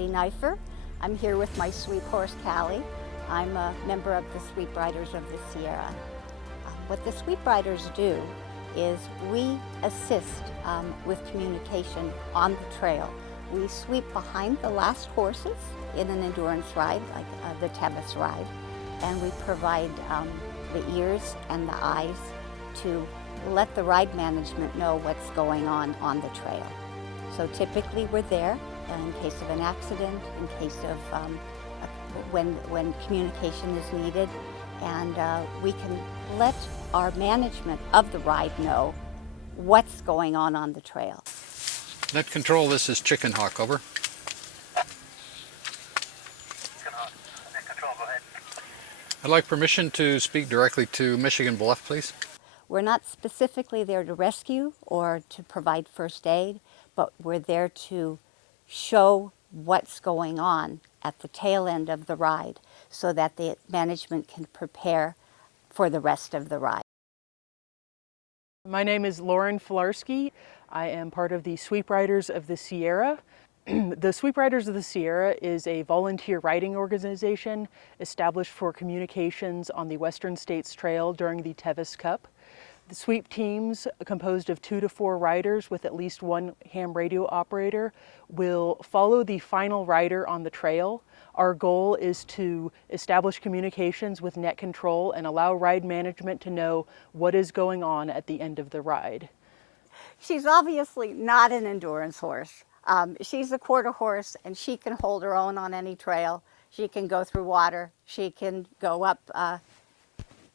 Patty Knifer. I'm here with my sweep horse, Callie. I'm a member of the Sweep Riders of the Sierra. What the Sweep Riders do is we assist with communication on the trail. We sweep behind the last horses in an endurance ride, like the Tevis ride, and we provide the ears and the eyes to let the ride management know what's going on the trail. So typically we're there in case of an accident, in case of when communication is needed, and we can let our management of the ride know what's going on the trail. Net control, this is Chicken Hawk, over. Chicken Hawk, net control, go ahead. I'd like permission to speak directly to Michigan Bluff, please. We're not specifically there to rescue or to provide first aid, but we're there to show what's going on at the tail end of the ride so that the management can prepare for the rest of the ride. My name is Lauren Filarski. I am part of the Sweep Riders of the Sierra. The Sweep Riders of the Sierra is a volunteer riding organization established for communications on the Western States Trail during the Tevis Cup. The sweep teams, composed of 2 to 4 riders with at least one ham radio operator, will follow the final rider on the trail. Our goal is to establish communications with net control and allow ride management to know what is going on at the end of the ride. She's obviously not an endurance horse. She's a quarter horse, and she can hold her own on any trail. She can go through water. She can go up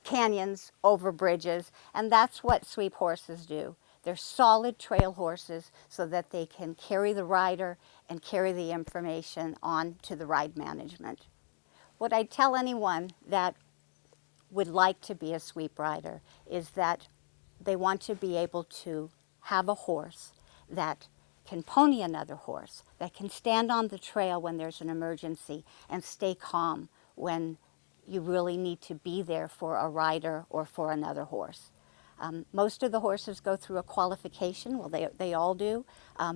canyons, over bridges, and that's what sweep horses do. They're solid trail horses so that they can carry the rider and carry the information on to the ride management. What I tell anyone that would like to be a sweep rider is that they want to be able to have a horse that can pony another horse, that can stand on the trail when there's an emergency and stay calm when you really need to be there for a rider or for another horse. Most of the horses go through a qualification, well they all do,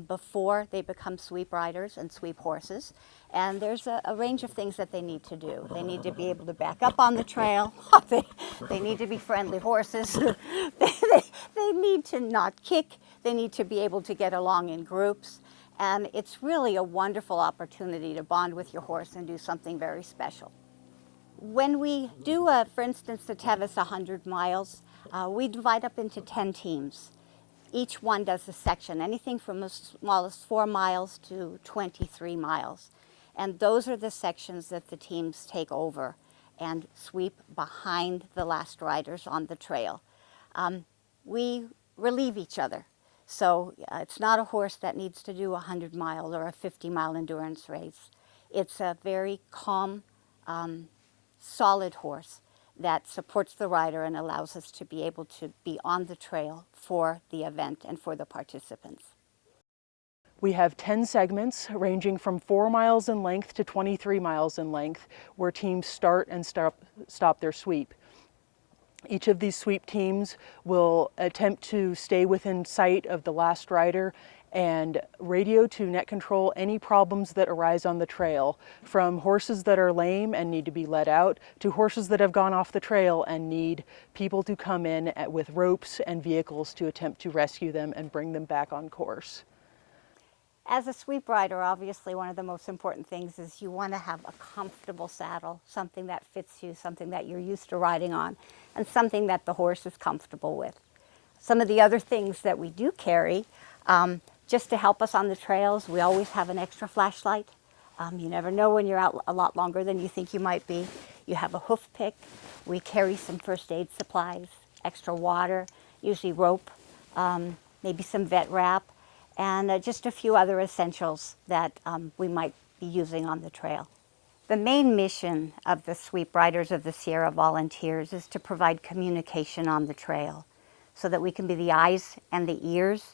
before they become sweep riders and sweep horses. And there's a range of things that they need to do. They need to be able to back up on the trail, they need to be friendly horses, they need to not kick, they need to be able to get along in groups. And it's really a wonderful opportunity to bond with your horse and do something very special. When we do, for instance, the Tevis 100 miles, we divide up into 10 teams. Each one does a section, anything from as small as 4 miles to 23 miles. And those are the sections that the teams take over and sweep behind the last riders on the trail. We relieve each other. So it's not a horse that needs to do a 100-mile or a 50-mile endurance race. It's a very calm, solid horse that supports the rider and allows us to be able to be on the trail for the event and for the participants. We have 10 segments ranging from 4 miles in length to 23 miles in length where teams start and stop their sweep. Each of these sweep teams will attempt to stay within sight of the last rider and radio to net control any problems that arise on the trail, from horses that are lame and need to be let out to horses that have gone off the trail and need people to come in with ropes and vehicles to attempt to rescue them and bring them back on course. As a sweep rider, obviously one of the most important things is you want to have a comfortable saddle, something that fits you, something that you're used to riding on, and something that the horse is comfortable with. Some of the other things that we do carry, just to help us on the trails, we always have an extra flashlight. You never know when you're out a lot longer than you think you might be. You have a hoof pick. We carry some first aid supplies, extra water, usually rope, maybe some vet wrap, and just a few other essentials that we might be using on the trail. The main mission of the Sweep Riders of the Sierra Volunteers is to provide communication on the trail so that we can be the eyes and the ears.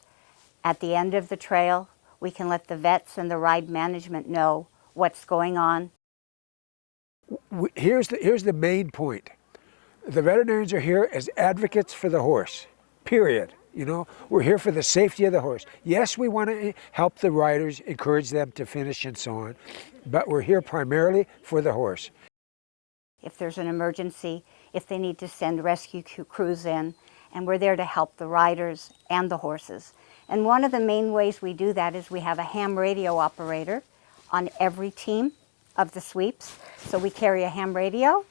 At the end of the trail, we can let the vets and the ride management know what's going on. Here's the main point. The veterinarians are here as advocates for the horse, period. You know, we're here for the safety of the horse. Yes, we want to help the riders, encourage them to finish and so on, but we're here primarily for the horse. If there's an emergency, if they need to send rescue crews in, and we're there to help the riders and the horses. And one of the main ways we do that is we have a ham radio operator on every team of the sweeps. So we carry a ham radio,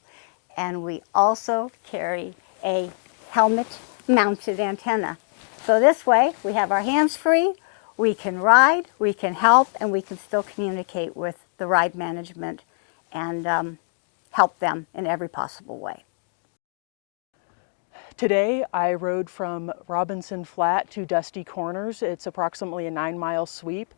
and we also carry a helmet-mounted antenna. So this way, we have our hands free, we can ride, we can help, and we can still communicate with the ride management and help them in every possible way. Today I rode from Robinson Flat to Dusty Corners. It's approximately a 9-mile sweep.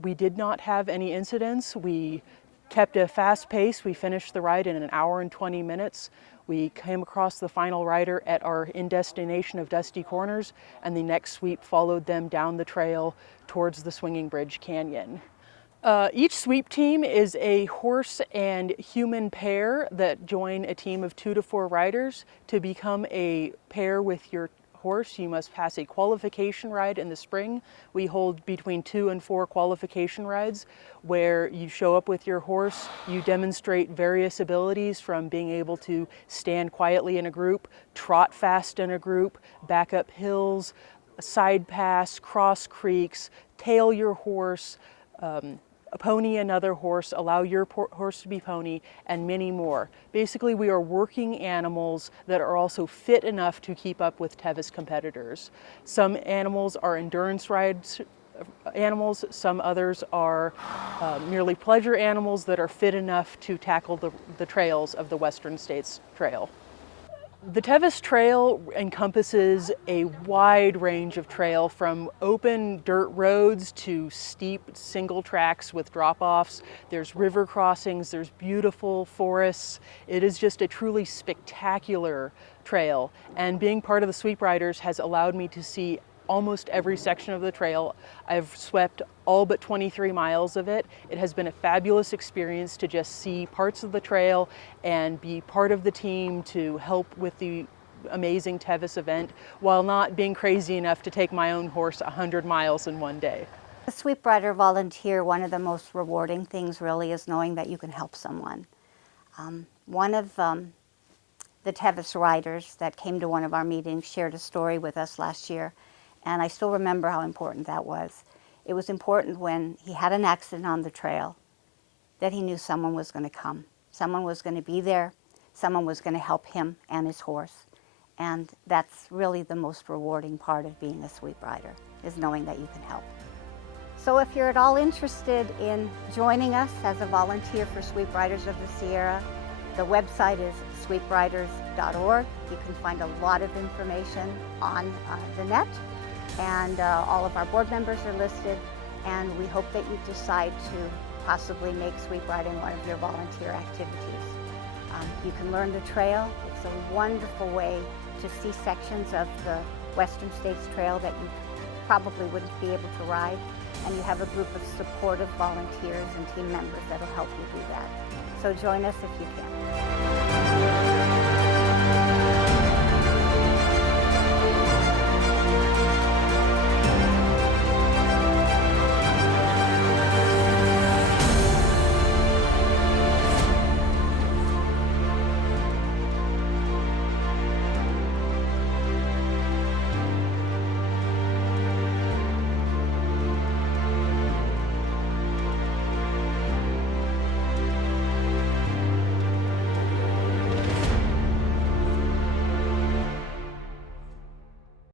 We did not have any incidents. We kept a fast pace. We finished the ride in an hour and 20 minutes. We came across the final rider at our in-destination of Dusty Corners, and the next sweep followed them down the trail towards the Swinging Bridge Canyon. Each sweep team is a horse and human pair that join a team of 2 to 4 riders. To become a pair with your horse, you must pass a qualification ride in the spring. We hold between 2 and 4 qualification rides where you show up with your horse, you demonstrate various abilities from being able to stand quietly in a group, trot fast in a group, back up hills, side pass, cross creeks, tail your horse, pony another horse, allow your horse to be pony, and many more. Basically, we are working animals that are also fit enough to keep up with Tevis competitors. Some animals are endurance rides animals, some others are merely pleasure animals that are fit enough to tackle the trails of the Western States Trail. The Tevis Trail encompasses a wide range of trail, from open dirt roads to steep single tracks with drop-offs. There's river crossings, there's beautiful forests. It is just a truly spectacular trail, and being part of the Sweep Riders has allowed me to see almost every section of the trail. I've swept all but 23 miles of it. It has been a fabulous experience to just see parts of the trail and be part of the team to help with the amazing Tevis event while not being crazy enough to take my own horse 100 miles in one day. The Sweep Rider volunteer, one of the most rewarding things really is knowing that you can help someone. One of the Tevis riders that came to one of our meetings shared a story with us last year, and I still remember how important that was. It was important when he had an accident on the trail that he knew someone was going to come. Someone was going to be there. Someone was going to help him and his horse. And that's really the most rewarding part of being a Sweep Rider, is knowing that you can help. So if you're at all interested in joining us as a volunteer for Sweep Riders of the Sierra, the website is sweepriders.org. You can find a lot of information on the net, and all of our board members are listed, and we hope that you decide to possibly make sweep riding one of your volunteer activities. You can learn the trail. It's a wonderful way to see sections of the Western States Trail that you probably wouldn't be able to ride, and you have a group of supportive volunteers and team members that will help you do that. So join us if you can.